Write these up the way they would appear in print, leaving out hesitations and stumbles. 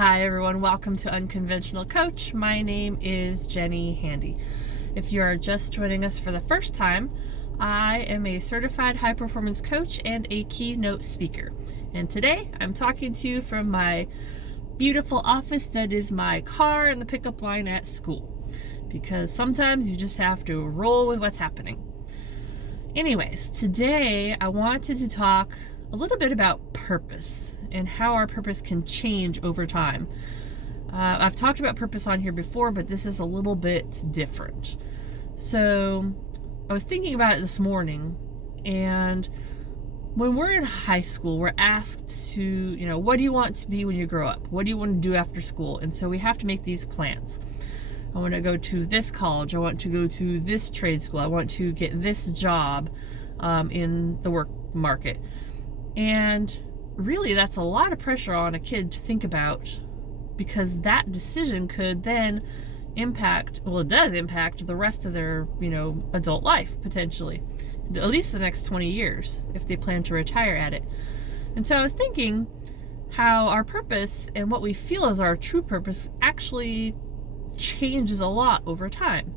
Hi everyone, welcome to Unconventional Coach. My name is Jenny Handy. If you are just joining us for the first time, I am a certified high performance coach and a keynote speaker. And today I'm talking to you from my beautiful office that is my car and the pickup line at school. Because sometimes you just have to roll with what's happening. Anyways, today I wanted to talk a little bit about purpose and how our purpose can change over time. I've talked about purpose on here before, but this is a little bit different. So I was thinking about it this morning, and when we're in high school, we're asked to, what do you want to be when you grow up? What do you want to do after school? And so we have to make these plans. I want to go to this college. I want to go to this trade school. I want to get this job in the work market. And really, that's a lot of pressure on a kid to think about, because that decision could then impact, well, it does impact the rest of their, adult life, potentially. At least the next 20 years, if they plan to retire at it. And so I was thinking how our purpose and what we feel is our true purpose actually changes a lot over time.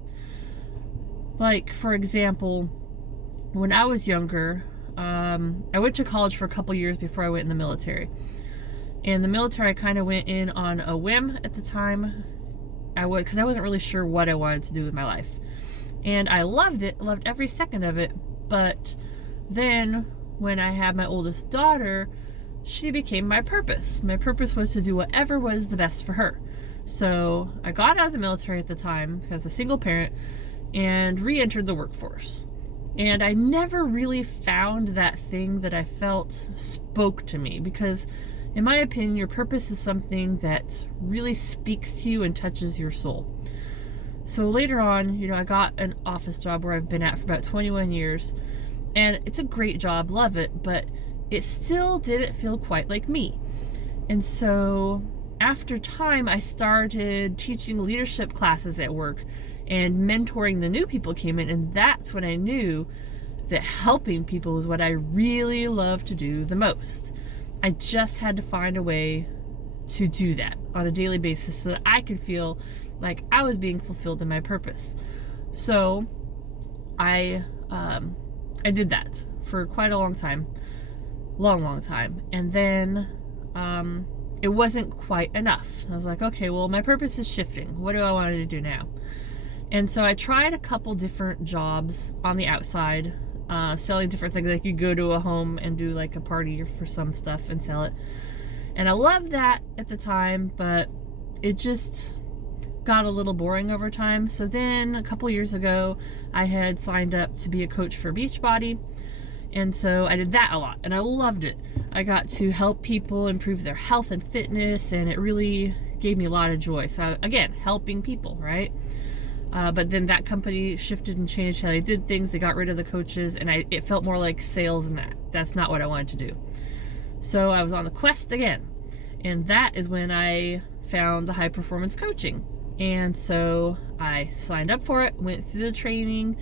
Like, for example, when I was younger, I went to college for a couple years before I went in the military. And the military, I kind of went in on a whim at the time. Because I wasn't really sure what I wanted to do with my life. And I loved it, loved every second of it. But then when I had my oldest daughter, she became my purpose. My purpose was to do whatever was the best for her. So I got out of the military at the time, as a single parent, and re-entered the workforce. And I never really found that thing that I felt spoke to me, because in my opinion, your purpose is something that really speaks to you and touches your soul. So later on, I got an office job where I've been at for about 21 years, and it's a great job, love it, but it still didn't feel quite like me. And so after time, I started teaching leadership classes at work, and mentoring the new people came in, and that's when I knew that helping people was what I really love to do the most. I just had to find a way to do that on a daily basis so that I could feel like I was being fulfilled in my purpose. So I did that for quite a long time, long time, and then it wasn't quite enough. I was like, okay, well, my purpose is shifting. What do I want to do now? And so I tried a couple different jobs on the outside, selling different things. Like, you go to a home and do like a party for some stuff and sell it. And I loved that at the time, but it just got a little boring over time. So then a couple years ago, I had signed up to be a coach for Beachbody. And so I did that a lot, and I loved it. I got to help people improve their health and fitness, and it really gave me a lot of joy. So again, helping people, right? But then that company shifted and changed how they did things. They got rid of the coaches, and it felt more like sales, and that's not what I wanted to do. So I was on the quest again, and that is when I found the high performance coaching. And so I signed up for it, went through the training,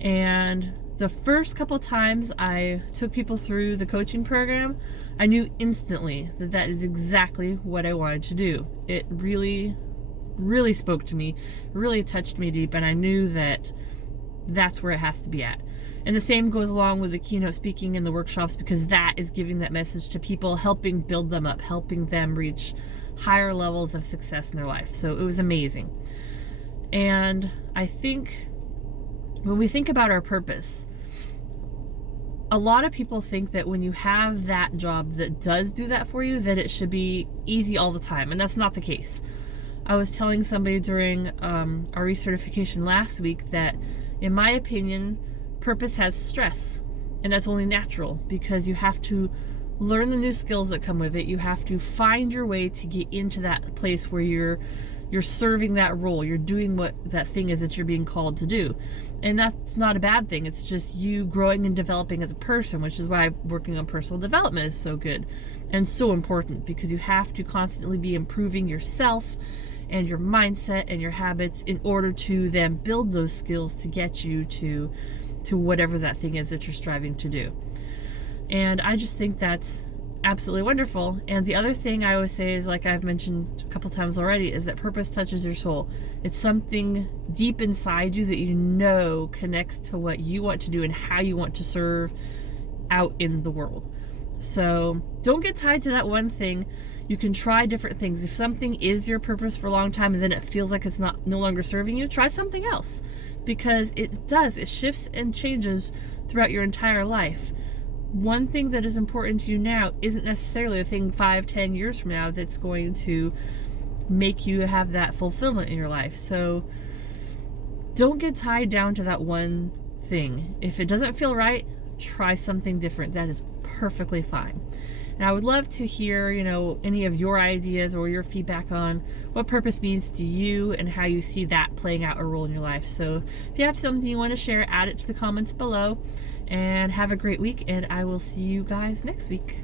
and the first couple times I took people through the coaching program, I knew instantly that that is exactly what I wanted to do. It really spoke to me, really touched me deep, and I knew that that's where it has to be at. And the same goes along with the keynote speaking and the workshops, because that is giving that message to people, helping build them up, helping them reach higher levels of success in their life. So it was amazing. And I think when we think about our purpose, a lot of people think that when you have that job that does do that for you, that it should be easy all the time, and that's not the case. I was telling somebody during our recertification last week that, in my opinion, purpose has stress, and that's only natural, because you have to learn the new skills that come with it. You have to find your way to get into that place where you're serving that role. You're doing what that thing is that you're being called to do. And that's not a bad thing. It's just you growing and developing as a person, which is why working on personal development is so good and so important, because you have to constantly be improving yourself and your mindset and your habits in order to then build those skills to get you to whatever that thing is that you're striving to do. And I just think that's absolutely wonderful. And the other thing I always say is, like I've mentioned a couple times already, is that purpose touches your soul. It's something deep inside you that you know connects to what you want to do and how you want to serve out in the world. So don't get tied to that one thing. You can try different things. If something is your purpose for a long time and then it feels like it's no longer serving you, try something else, because it shifts and changes throughout your entire life. One thing that is important to you now isn't necessarily a thing 5-10 years from now that's going to make you have that fulfillment in your life. So don't get tied down to that one thing. If it doesn't feel right, try something different. That is perfectly fine. And I would love to hear, any of your ideas or your feedback on what purpose means to you and how you see that playing out a role in your life. So if you have something you want to share, add it to the comments below. And have a great week, and I will see you guys next week.